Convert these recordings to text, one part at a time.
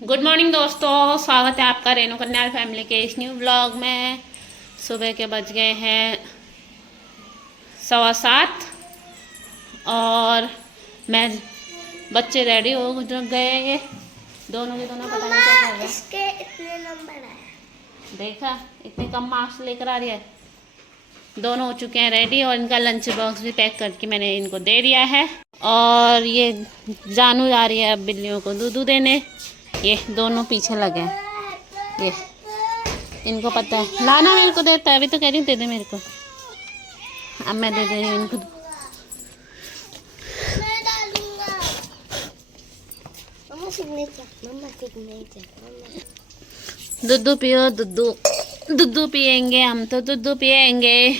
Good morning दोस्तों, स्वागत है आपका रेणु कन्याल फैमिली के इस न्यू व्लॉग में। सुबह के बज गए हैं 7:15 और मैं बच्चे रेडी हो गए। ये दोनों के दोनों पता नहीं क्या कर रहे हैं। इसके इतने नंबर आए, देखा इतने कम मार्क्स लेकर आ रही है। दोनों हो चुके हैं रेडी और इनका लंच बॉक्स भी पैक करके मैंने इनको दे दिया है। और ये जानू जा रही है अब बिल्लियों को दूध देने। ये दोनों पीछे लगे हैं। ये इनको पता है, लाना मेरे को देता है। अभी तो कह रही हूँ दे दे मेरे को, अब मैं दे दे रही हूँ इनको। मैं डालूंगा। मम्मा सिग्नेचर, मम्मा सिग्नेचर, मम्मा दूध पियो, दूध पियेंगे हम तो, दूध पियेंगे।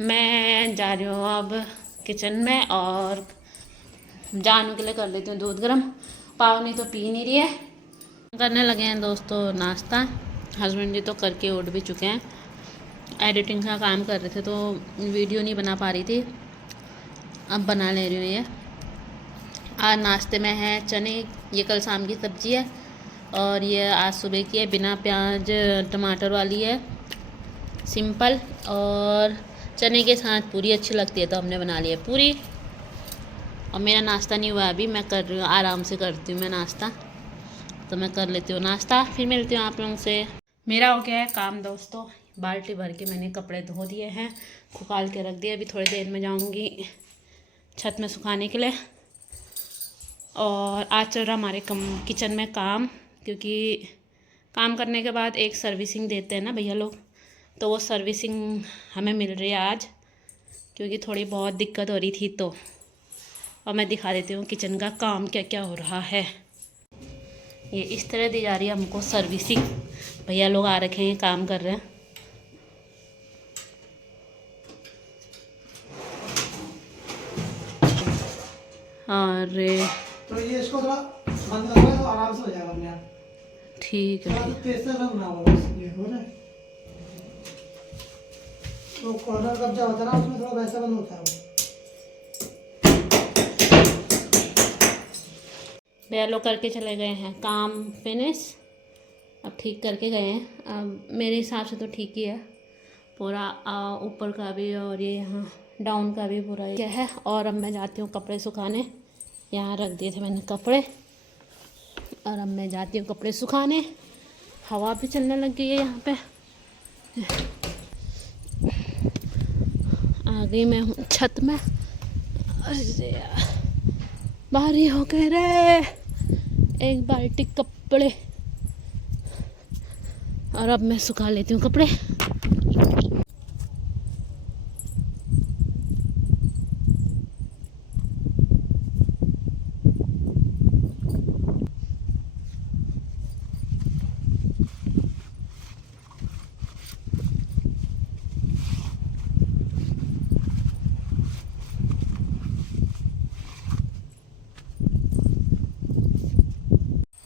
मैं जा रही हूँ अब किचन में और जानू के लिए कर लेती हूँ दूध गर्म। पावनी तो पी नहीं रही है। करने लगे हैं दोस्तों नाश्ता। हस्बैंड जी तो करके उठ भी चुके हैं। एडिटिंग का काम कर रहे थे तो वीडियो नहीं बना पा रही थी, अब बना ले रही हूँ। ये आज नाश्ते में है चने, ये कल शाम की सब्जी है और ये आज सुबह की है, बिना प्याज टमाटर वाली है, सिंपल। और चने के साथ पूरी अच्छी लगती है तो हमने बना लिया पूरी। और मेरा नाश्ता नहीं हुआ अभी, मैं कर रही हूँ, आराम से करती हूँ मैं नाश्ता। तो मैं कर लेती हूँ नाश्ता, फिर मिलती हूँ आप लोगों से। मेरा हो गया है काम दोस्तों, बाल्टी भर के मैंने कपड़े धो दिए हैं, सुखाल के रख दिए। अभी थोड़ी देर में जाऊँगी छत में सुखाने के लिए। और आज चल रहा हमारे किचन में काम, क्योंकि काम करने के बाद एक सर्विसिंग देते हैं ना भैया लोग, तो वो सर्विसिंग हमें मिल रही है आज, क्योंकि थोड़ी बहुत दिक्कत हो रही थी। तो और मैं दिखा देती हूँ किचन का काम क्या क्या हो रहा है। ये इस तरह दी जा रही है हमको सर्विसिंग, भैया लोग आ रखे हैं काम कर रहे हैं। और तो ये इसको थोड़ा बंद करोगे तो आराम से हो जाएगा अपने आप। ठीक है, थोड़ा तेज से रखना होगा बस, ये हो जाए। तो कॉर्नर कब्जा होता है ना, उसमें थोड़ा वैसा बंद होता है वो। भैया लोग करके चले गए हैं काम फिनिश, अब ठीक करके गए हैं। अब मेरे हिसाब से तो ठीक ही है पूरा, ऊपर का भी और ये यहाँ डाउन का भी पूरा क्या है। और अब मैं जाती हूँ कपड़े सुखाने, यहाँ रख दिए थे मैंने कपड़े, और अब मैं जाती हूँ कपड़े सुखाने। हवा भी चलने लग गई है यहाँ पे। आ गई मैं हूँ छत में। अरे यार भारी हो गए रे, एक बाल्टी कपड़े। और अब मैं सुखा लेती हूँ कपड़े।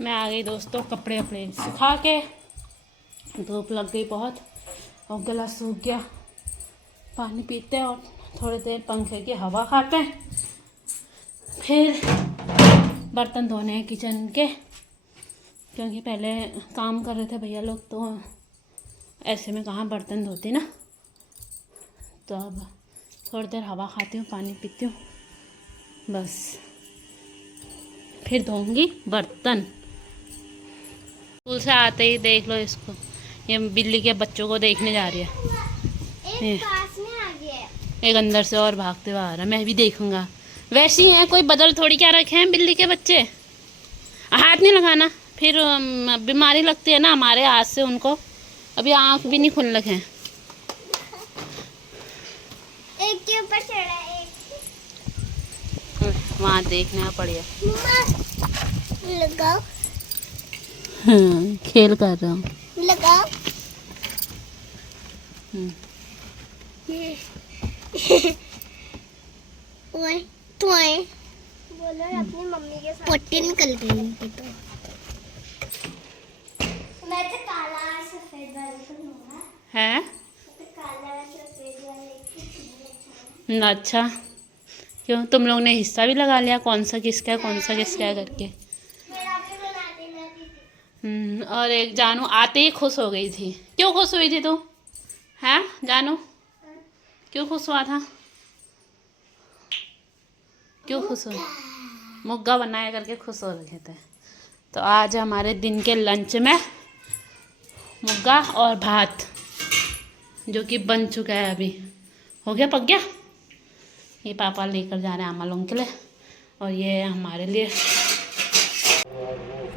मैं आ गई दोस्तों कपड़े अपने सुखा के। धूप लग गई बहुत और गला सूख गया। पानी पीते हैं और थोड़ी देर पंखे की हवा खाते हैं, फिर बर्तन धोने हैं किचन के, क्योंकि पहले काम कर रहे थे भैया लोग तो ऐसे में कहाँ बर्तन धोती ना। तो अब थोड़ी देर हवा खाती हूँ, पानी पीती हूँ, बस फिर धोऊंगी बर्तन। स्कूल से आते ही देख लो इसको, ये बिल्ली के बच्चों को देखने जा रही है। एक पास में आ गया है। एक अंदर से और भागते हुए आ रहा है, मैं भी देखूंगा। वैसे ही हैं, कोई बदल थोड़ी क्या रखे हैं बिल्ली के बच्चे। हाथ नहीं लगाना, फिर बीमारी लगती है ना हमारे हाथ से उनको। अभी आँख भी नहीं खुल रखे हैं। एक के ऊपर चढ़ा है, वहाँ देखना पड़ेगा। मम्मा लगाओ, खेल कर रहा हूँ। लगाओ। ओए तोए बोलो अपनी मम्मी के साथ। पट्टी निकल गई इनकी तो। मैं तो काला और सफेद वाले को लूंगा। है तो काला और सफेद वाले की। अच्छा, क्यों तुम लोग ने हिस्सा भी लगा लिया, कौन सा किसका है कौन सा किसका है करके। मेरा भी बना देना दीदी। और एक जानू आते ही खुश हो गई थी। क्यों खुश हुई थी तू? हैं जानू, क्यों खुश हुआ था? क्यों खुश हुई? मुग्गा बनाया करके खुश हो रहे थे। तो आज हमारे दिन के लंच में मुग्गा और भात, जो कि बन चुका है, अभी हो गया, पक गया। ये पापा लेकर जा रहे हैं अम्मा लोगों के लिए, और ये हमारे लिए।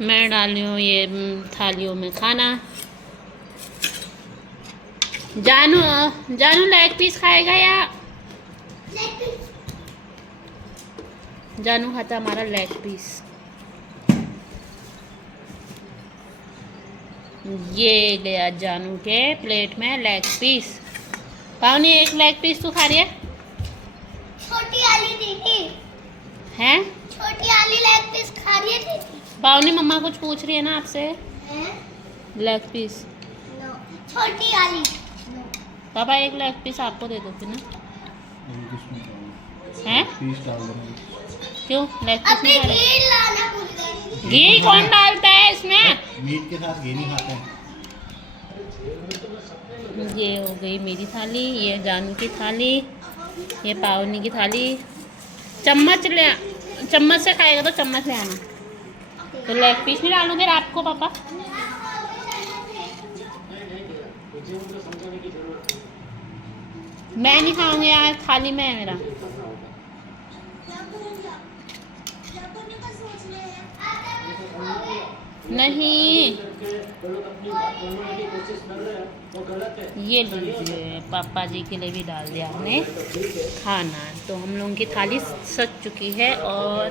मैं डाल रही हूँ ये थालियों में खाना। जानू, जानू लेग पीस खाएगा या? जानू खाता हमारा लेग पीस। ये गया जानू के प्लेट में लेग पीस। पावनी एक लेग पीस तू खा रही है? छोटी वाली दीदी हैं? छोटी वाली लेग पीस खा रही है दीदी। पावनी मम्मा कुछ पूछ रही है ना आपसे। लेग पीस नो, छोटी वाली। पापा एक लेग पीस आपको दे दो फिर ना। हैं? क्यों लेग पीस नहीं खा रहे? घी लाना भूल गई। घी कौन डालता है इसमें? मीट के साथ घी नहीं खाते हैं। ये हो गई मेरी थाली, ये जानू की थाली, ये पावनी की थाली। चम्मच ले, चम्मच से खाएगा तो चम्मच ले आना। तो लेग पीस नहीं डालोगे रात को पापा? मैं नहीं खाऊंगी यार, थाली में है मेरा। नहीं, ये लीजिए पापा जी के लिए भी डाल दिया हमने खाना। तो हम लोगों की थाली सज चुकी है, और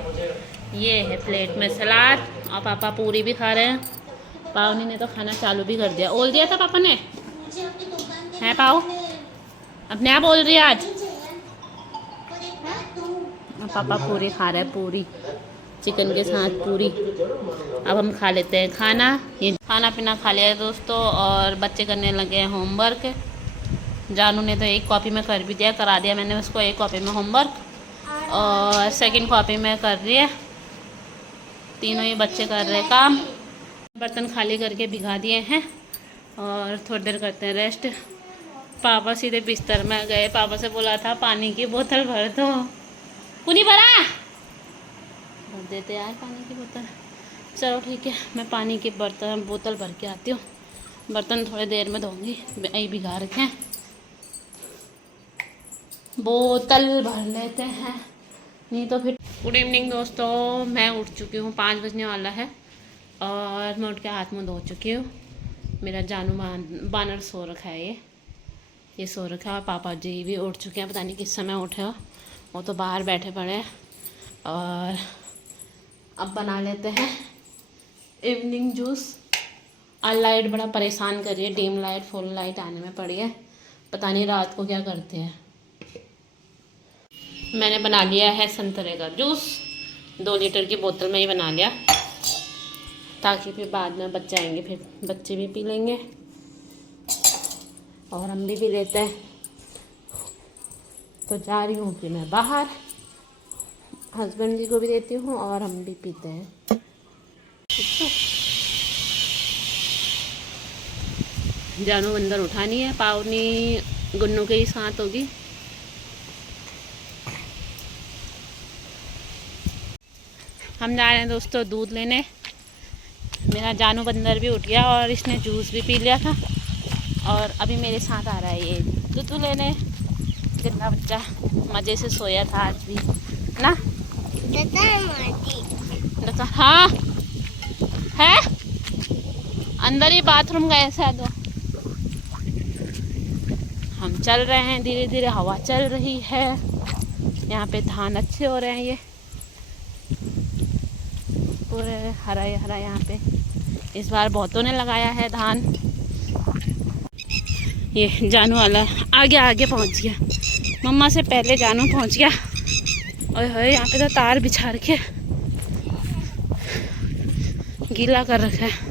ये है प्लेट में सलाद, और पापा पूरी भी खा रहे हैं। पावनी ने तो खाना चालू भी कर दिया। बोल दिया था पापा ने, है पाओ अपने आप बोल रही है आज। पापा पूरी खा रहे हैं, पूरी चिकन के साथ पूरी। अब हम खा लेते हैं खाना। ये खाना पीना खा लिया है दोस्तों, और बच्चे करने लगे हैं होमवर्क। जानू ने तो एक कॉपी में कर भी दिया, करा दिया मैंने उसको एक कॉपी में होमवर्क, और सेकंड कॉपी में कर रही है। तीनों ही बच्चे कर रहे हैं काम। बर्तन खाली करके भिगा दिए हैं, और थोड़ी देर करते हैं रेस्ट। पापा सीधे बिस्तर में गए। पापा से बोला था पानी की बोतल भर दो, पूरी भरा भर देते यार पानी की बोतल। चलो ठीक है, मैं पानी की बोतल भर के आती हूँ। बर्तन थोड़ी देर में धोऊंगी, यही भिगा रखे हैं। बोतल भर लेते हैं, नहीं तो फिर। गुड इवनिंग दोस्तों, मैं उठ चुकी हूँ, 5 बजने वाला है, और मैं उठ के हाथ मुँह धो चुकी हूँ। मेरा जानू बानर सो रखा है, ये सो रखा है, और पापा जी भी उठ चुके हैं। पता नहीं किस समय उठे हो, वो तो बाहर बैठे पड़े हैं। और अब बना लेते हैं इवनिंग जूस। आज लाइट बड़ा परेशान कर रही है, डिम लाइट फुल लाइट आने में पड़ी है, पता नहीं रात को क्या करते हैं। मैंने बना लिया है संतरे का जूस, 2 लीटर की बोतल में ही बना लिया, ताकि फिर बाद में बच्चे आएंगे, फिर बच्चे भी पी लेंगे और हम भी पी लेते हैं। तो जा रही हूँ फिर मैं बाहर, हस्बैंड जी को भी देती हूँ और हम भी पीते हैं। जानू अंदर उठानी है, पावनी गुन्नू के ही साथ होगी। हम जा रहे हैं दोस्तों दूध लेने। मेरा जानू बंदर भी उठ गया और इसने जूस भी पी लिया था, और अभी मेरे साथ आ रहा है ये दूध लेने। कितना बच्चा मज़े से सोया था आज भी ना। हाँ है, अंदर ही बाथरूम गए शायद वो। हम चल रहे हैं धीरे धीरे, हवा चल रही है, यहाँ पे धान अच्छे हो रहे हैं, ये पूरे हरा ही हरा। यहाँ पे इस बार बहुतों ने लगाया है धान। ये जानू वाला आगे आगे पहुँच गया, मम्मा से पहले जानू पहुँच गया। और यहाँ पे तो तार बिछा रखे, गीला कर रखा है।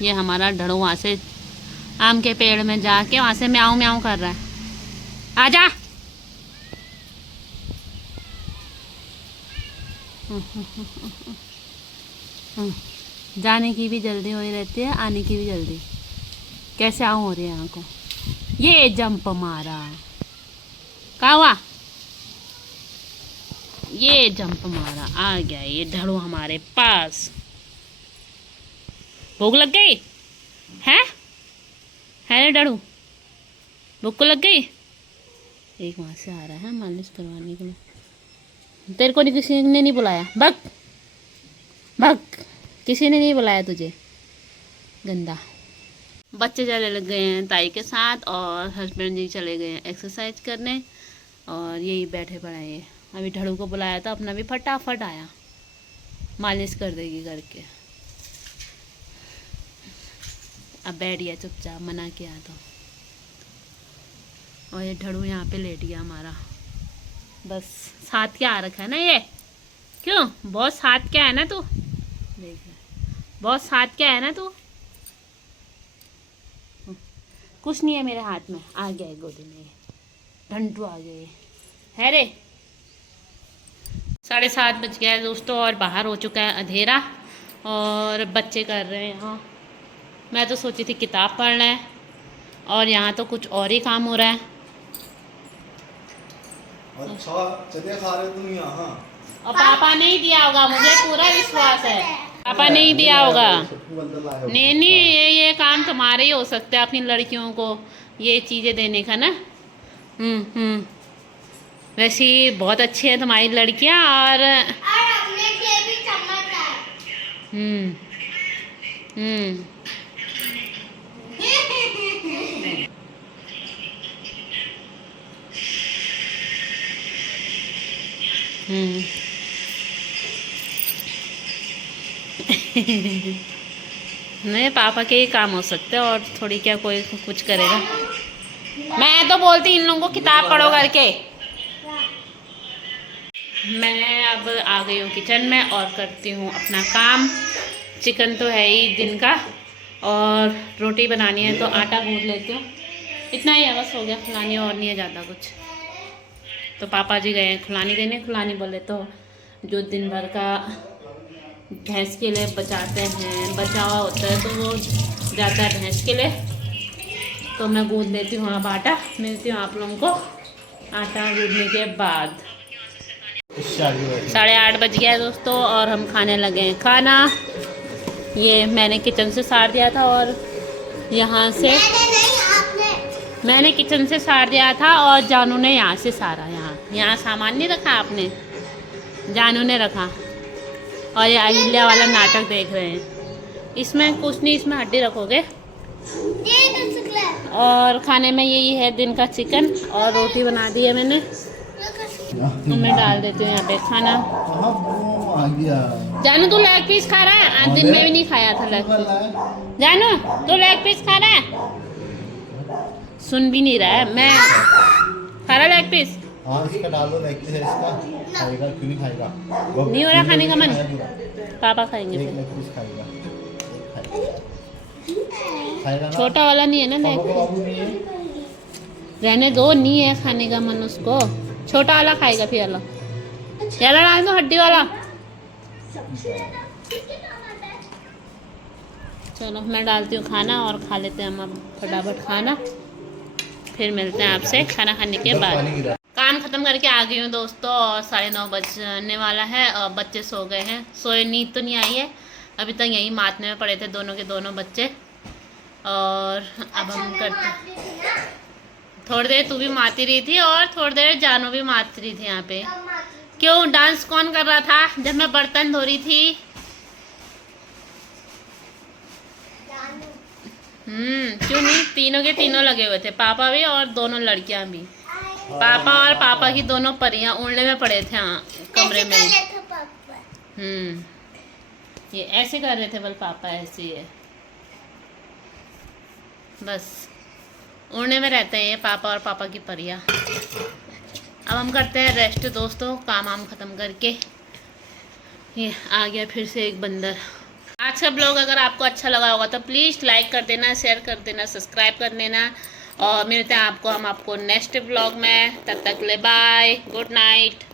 ये हमारा डड़ू वहाँ से आम के पेड़ में जाके वहाँ से म्याऊं म्याऊं कर रहा है। आजा, जाने की भी जल्दी हो ही रहती है, आने की भी जल्दी। कैसे आऊँ हो रही है यहाँ को। ये जंप मारा, क्या हुआ? ये जंप मारा, आ गया ये ढड़ू हमारे पास। भूख लग गई है ढड़ू? भूख को लग गई? एक वहाँ से आ रहा है मालिश करवाने के लिए। तेरे को किसी ने नहीं बुलाया, भग भग, किसी ने नहीं बुलाया तुझे, गंदा। बच्चे चले लग गए हैं ताई के साथ और हस्बैंड जी चले गए हैं एक्सरसाइज करने और यही बैठे पड़े हैं। अभी ढड़ू को बुलाया था, अपना भी फटाफट आया, मालिश कर देगी करके। अब बैठ गया चुपचाप, मना किया तो। और ये ढड़ू यहाँ पे लेट गया हमारा। बस साथ क्या आ रखा है ना ये, क्यों बहुत साथ क्या है ना तू, देख बहुत साथ क्या है ना तू। कुछ नहीं है मेरे हाथ में, आ गया है गोदी में, ढंटू आ गए है रे। 7:30 बज गया है दोस्तों और बाहर हो चुका है अंधेरा और बच्चे कर रहे हैं यहाँ। मैं तो सोची थी किताब पढ़ना है और यहाँ तो कुछ और ही काम हो रहा है। अच्छा चलिए खा रहे तुम यहाँ। और पापा नहीं दिया होगा, मुझे पूरा विश्वास है पापा नहीं दिया होगा। नहीं ये काम तुम्हारे ही हो सकता है अपनी लड़कियों को ये चीज़ें देने का ना। वैसे ही बहुत अच्छी है तुम्हारी लड़कियाँ और अपने लिए भी चम्मच है। नहीं पापा के ही काम हो सकते हैं और थोड़ी क्या कोई कुछ करेगा। मैं तो बोलती इन लोगों को किताब पढ़ो करके। मैं अब आ गई हूँ किचन में और करती हूँ अपना काम। चिकन तो है ही दिन का और रोटी बनानी है तो आटा गूंथ लेती हूँ। इतना ही है बस, हो गया। खिलानी और नहीं है ज़्यादा कुछ। तो पापा जी गए हैं खिलानी देने। खिलानी बोले तो जो दिन भर का भैंस के लिए बचाते हैं, बचा हुआ होता है तो वो जाता है भैंस के लिए। तो मैं गूंथ देती हूँ अब आटा। मिलती हूँ आप लोगों को आटा गूंथने के बाद। 8:30 बज गया है दोस्तों और हम खाने लगे हैं खाना। ये मैंने किचन से सार दिया था और यहाँ से मैंने किचन से सार दिया था और जानू ने यहाँ से सारा। यहाँ सामान नहीं रखा आपने, जानू ने रखा। और ये अहिल्या वाला नाटक देख रहे हैं। इसमें कुछ नहीं, इसमें हड्डी रखोगे। और खाने में यही है दिन का चिकन और रोटी बना दी है मैंने। तो मैं डाल देती हूँ यहाँ पे खाना। जानू तू लेग पीस खा रहा है? आज दिन में भी नहीं खाया था लेग पीस। जानू तू लेग पीस खा रहा है? सुन भी नहीं रहा है। मैं खा रहा लेग पीस। हाँ इसका डालो लेग पीस, इसका खाएगा क्यों नहीं खाएगा? नहीं हो रहा खाने का मन? पापा खाएंगे एक फिर। लेग पीस खाएगा, खाएगा ना? छोटा वाला नहीं है ना लेग पीस। बाबू नहीं है, रहने दो, नहीं है खाने का मन उसको। छोटा वाला खाएगा फिर वाला। याला डाल दो हड्डी वाला। चलो मैं डालती हूँ खाना और खा लेते हैं हम अब फटाफट खाना। फिर मिलते हैं आपसे खाना खाने के बाद। काम ख़त्म करके आ गई हूँ दोस्तों और 9:30 बजने वाला है और बच्चे सो गए हैं। सोए, नींद तो नहीं आई है अभी तक, यहीं मातने में पड़े थे दोनों के दोनों बच्चे। और अब हम करते, थोड़ी देर तू भी माती रही थी और थोड़ी देर जानू भी मात रही थी यहाँ पे। क्यों डांस कौन कर रहा था जब मैं बर्तन धो रही थी? क्यों नहीं? तीनों के तीनों लगे हुए थे, पापा भी और दोनों लड़कियां भी। पापा और पापा की दोनों परियां उड़ने में पड़े थे हाँ कमरे में। ये ऐसे कर रहे थे बल पापा, ऐसे ही है बस, उड़ने में रहते हैं ये पापा और पापा की परियां। अब हम करते हैं रेस्ट दोस्तों, काम वाम ख़त्म करके। ये आ गया फिर से एक बंदर। आज का ब्लॉग अगर आपको अच्छा लगा होगा तो प्लीज़ लाइक कर देना, शेयर कर देना, सब्सक्राइब कर देना। और मिलते हैं हम आपको नेक्स्ट ब्लॉग में। तब तक ले बाय, गुड नाइट।